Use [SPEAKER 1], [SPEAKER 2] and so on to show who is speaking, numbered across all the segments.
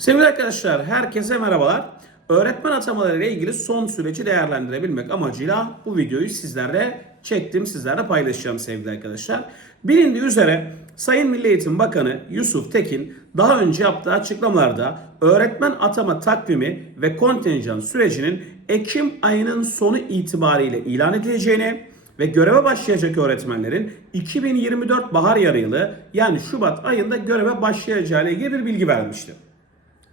[SPEAKER 1] Sevgili arkadaşlar, herkese merhabalar. Öğretmen atamaları ile ilgili son süreci değerlendirebilmek amacıyla bu videoyu sizlerle çektim, sizlerle paylaşacağım sevgili arkadaşlar. Bilindiği üzere Sayın Milli Eğitim Bakanı Yusuf Tekin daha önce yaptığı açıklamalarda öğretmen atama takvimi ve kontenjan sürecinin Ekim ayının sonu itibariyle ilan edileceğini ve göreve başlayacak öğretmenlerin 2024 bahar yarı yılı yani Şubat ayında göreve başlayacağı ile ilgili bir bilgi vermişti.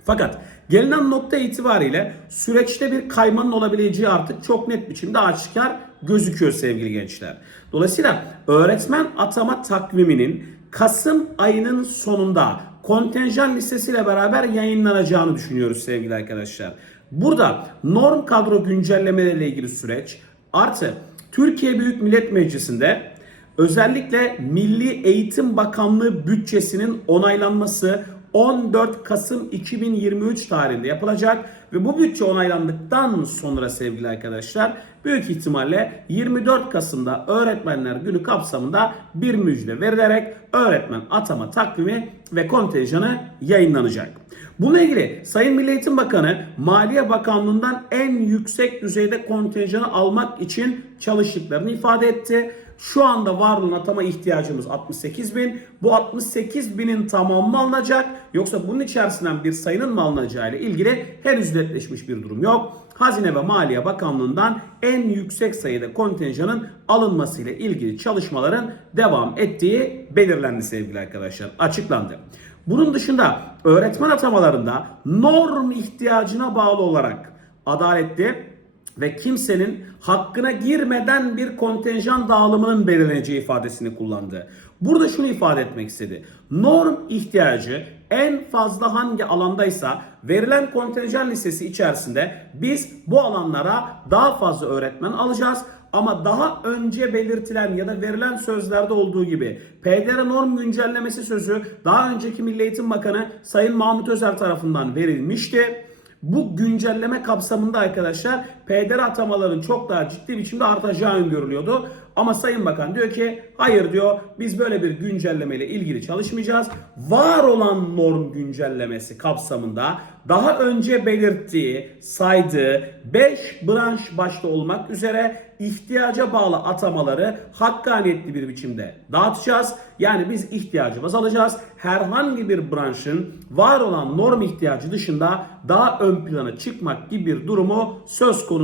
[SPEAKER 1] Fakat gelinen nokta itibariyle süreçte bir kaymanın olabileceği artık çok net biçimde aşikar gözüküyor sevgili gençler. Dolayısıyla öğretmen atama takviminin Kasım ayının sonunda kontenjan listesiyle beraber yayınlanacağını düşünüyoruz sevgili arkadaşlar. Burada norm kadro güncellemeleriyle ilgili süreç artı Türkiye Büyük Millet Meclisi'nde özellikle Milli Eğitim Bakanlığı bütçesinin onaylanması 14 Kasım 2023 tarihinde yapılacak ve bu bütçe onaylandıktan sonra sevgili arkadaşlar büyük ihtimalle 24 Kasım'da Öğretmenler Günü kapsamında bir müjde verilerek öğretmen atama takvimi ve kontenjanı yayınlanacak. Bununla ilgili Sayın Milli Eğitim Bakanı Maliye Bakanlığı'ndan en yüksek düzeyde kontenjanı almak için çalıştıklarını ifade etti. Şu anda var olan atama ihtiyacımız 68 bin. Bu 68 binin tamamı mı alınacak yoksa bunun içerisinden bir sayının mı alınacağı ile ilgili henüz netleşmiş bir durum yok. Hazine ve Maliye Bakanlığı'ndan en yüksek sayıda kontenjanın alınması ile ilgili çalışmaların devam ettiği belirlendi sevgili arkadaşlar. Açıklandı. Bunun dışında öğretmen atamalarında norm ihtiyacına bağlı olarak adaletli ve kimsenin hakkına girmeden bir kontenjan dağılımının belirleneceği ifadesini kullandı. Burada şunu ifade etmek istedi. Norm ihtiyacı en fazla hangi alandaysa verilen kontenjan listesi içerisinde biz bu alanlara daha fazla öğretmen alacağız. Ama daha önce belirtilen ya da verilen sözlerde olduğu gibi PDR norm güncellemesi sözü daha önceki Milli Eğitim Bakanı Sayın Mahmut Özer tarafından verilmişti. Bu güncelleme kapsamında arkadaşlar PDR atamaların çok daha ciddi biçimde artacağı öngörülüyordu. Ama Sayın Bakan diyor ki hayır diyor biz böyle bir güncelleme ile ilgili çalışmayacağız. Var olan norm güncellemesi kapsamında daha önce belirttiği, saydığı 5 branş başta olmak üzere ihtiyaca bağlı atamaları hakkaniyetli bir biçimde dağıtacağız. Yani biz ihtiyacımız alacağız. Herhangi bir branşın var olan norm ihtiyacı dışında daha ön plana çıkmak gibi bir durumu söz konusu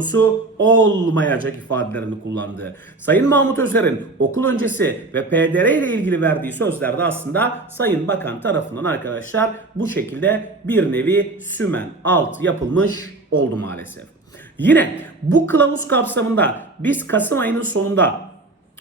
[SPEAKER 1] olmayacak ifadelerini kullandı. Sayın Mahmut Özer'in okul öncesi ve PDR ile ilgili verdiği sözlerde aslında Sayın Bakan tarafından arkadaşlar bu şekilde bir nevi sümen alt yapılmış oldu maalesef. Yine bu kılavuz kapsamında biz Kasım ayının sonunda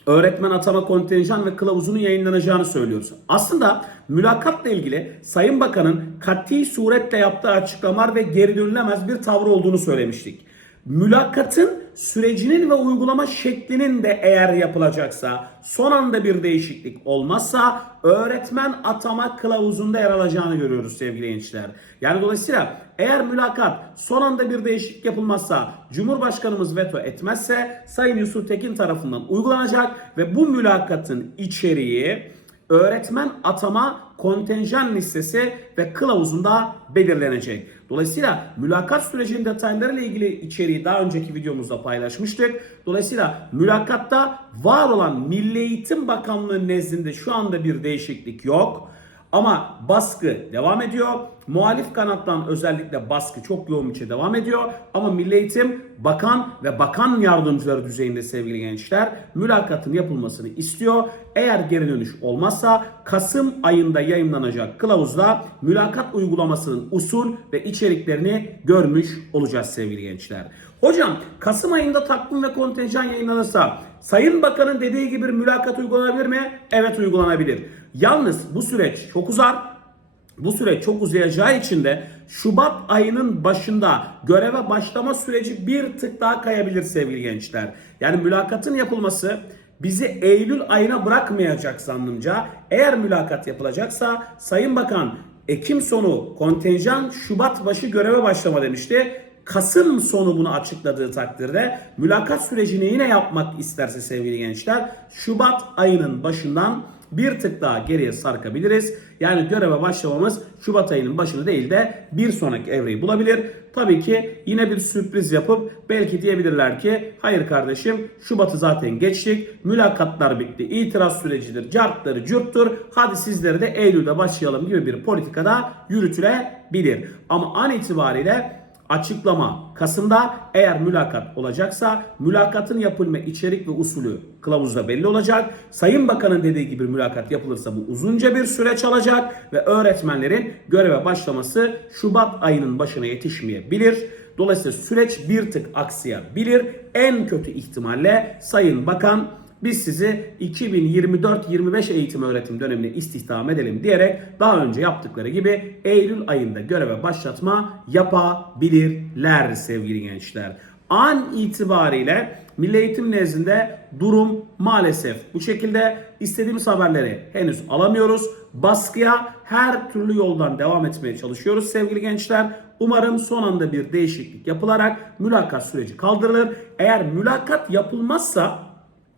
[SPEAKER 1] öğretmen atama kontenjan ve kılavuzunun yayınlanacağını söylüyoruz. Aslında mülakatla ilgili Sayın Bakan'ın kat'i suretle yaptığı açıklamalar ve geri dönülemez bir tavrı olduğunu söylemiştik. Mülakatın sürecinin ve uygulama şeklinin de eğer yapılacaksa son anda bir değişiklik olmazsa öğretmen atama kılavuzunda yer alacağını görüyoruz sevgili gençler. Yani dolayısıyla eğer mülakat son anda bir değişiklik yapılmazsa Cumhurbaşkanımız veto etmezse Sayın Yusuf Tekin tarafından uygulanacak ve bu mülakatın içeriği öğretmen atama kontenjan listesi ve kılavuzunda belirlenecek. Dolayısıyla mülakat sürecinin detaylarıyla ilgili içeriği daha önceki videomuzda paylaşmıştık. Dolayısıyla mülakatta var olan Milli Eğitim Bakanlığı nezdinde şu anda bir değişiklik yok. Ama baskı devam ediyor. Muhalif kanattan özellikle baskı çok yoğun biçimde devam ediyor. Ama Milli Eğitim Bakan ve Bakan Yardımcıları düzeyinde sevgili gençler mülakatın yapılmasını istiyor. Eğer geri dönüş olmazsa Kasım ayında yayınlanacak kılavuzda mülakat uygulamasının usul ve içeriklerini görmüş olacağız sevgili gençler. Hocam Kasım ayında takvim ve kontenjan yayınlanırsa Sayın Bakan'ın dediği gibi bir mülakat uygulanabilir mi? Evet uygulanabilir. Yalnız bu süreç çok uzar. Bu süreç çok uzayacağı için de Şubat ayının başında göreve başlama süreci bir tık daha kayabilir sevgili gençler. Yani mülakatın yapılması bizi Eylül ayına bırakmayacak zannımca. Eğer mülakat yapılacaksa Sayın Bakan Ekim sonu kontenjan Şubat başı göreve başlama demişti. Kasım sonu bunu açıkladığı takdirde mülakat sürecini yine yapmak isterse sevgili gençler Şubat ayının başından bir tık daha geriye sarkabiliriz. Yani göreve başlamamız Şubat ayının başını değil de bir sonraki evreyi bulabilir. Tabii ki yine bir sürpriz yapıp belki diyebilirler ki hayır kardeşim Şubat'ı zaten geçtik. Mülakatlar bitti. İtiraz sürecidir. Cartları curttur. Hadi sizleri de Eylül'de başlayalım gibi bir politikada yürütülebilir. Ama an itibariyle Açıklama Kasım'da eğer mülakat olacaksa mülakatın yapılma içerik ve usulü kılavuzda belli olacak. Sayın Bakan'ın dediği gibi mülakat yapılırsa bu uzunca bir süreç alacak ve öğretmenlerin göreve başlaması Şubat ayının başına yetişmeyebilir. Dolayısıyla süreç bir tık aksayabilir. En kötü ihtimalle Sayın Bakan biz sizi 2024-25 eğitim öğretim dönemine istihdam edelim diyerek daha önce yaptıkları gibi Eylül ayında göreve başlatma yapabilirler sevgili gençler. An itibariyle Milli Eğitim nezdinde durum maalesef bu şekilde istediğimiz haberleri henüz alamıyoruz. Baskıya her türlü yoldan devam etmeye çalışıyoruz sevgili gençler. Umarım son anda bir değişiklik yapılarak mülakat süreci kaldırılır. Eğer mülakat yapılmazsa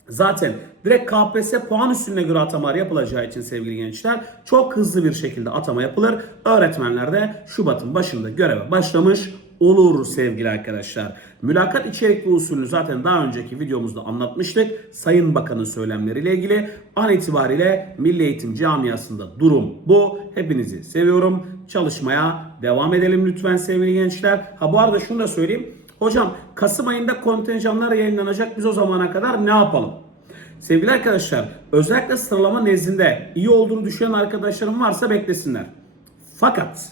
[SPEAKER 1] Zaten direkt KPSS puan üstüne göre atamalar yapılacağı için sevgili gençler çok hızlı bir şekilde atama yapılır. Öğretmenler de Şubat'ın başında göreve başlamış olur sevgili arkadaşlar. Mülakat içerikli usulünü zaten daha önceki videomuzda anlatmıştık. Sayın Bakan'ın söylemleriyle ilgili an itibariyle Milli Eğitim camiasında durum bu. Hepinizi seviyorum. Çalışmaya devam edelim lütfen sevgili gençler. Ha bu arada şunu da söyleyeyim. Hocam Kasım ayında kontenjanlar yayınlanacak. Biz o zamana kadar ne yapalım? Sevgili arkadaşlar özellikle sıralama nezdinde iyi olduğunu düşünen arkadaşlarım varsa beklesinler. Fakat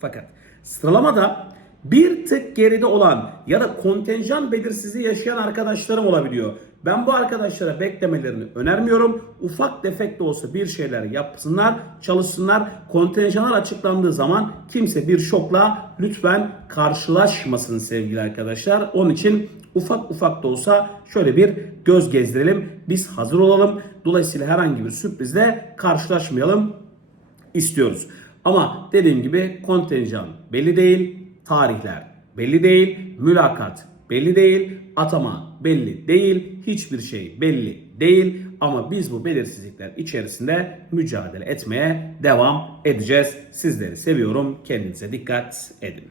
[SPEAKER 1] fakat sıralamada bir tık geride olan ya da kontenjan belirsizliği yaşayan arkadaşlarım olabiliyor. Ben bu arkadaşlara beklemelerini önermiyorum. Ufak tefek de olsa bir şeyler yapsınlar, çalışsınlar. Kontenjanlar açıklandığı zaman kimse bir şokla lütfen karşılaşmasın sevgili arkadaşlar. Onun için ufak ufak da olsa şöyle bir göz gezdirelim. Biz hazır olalım. Dolayısıyla herhangi bir sürprizle karşılaşmayalım istiyoruz. Ama dediğim gibi kontenjan belli değil, tarihler belli değil, mülakat belli değil, atama belli değil, hiçbir şey belli değil ama biz bu belirsizlikler içerisinde mücadele etmeye devam edeceğiz. Sizleri seviyorum. Kendinize dikkat edin.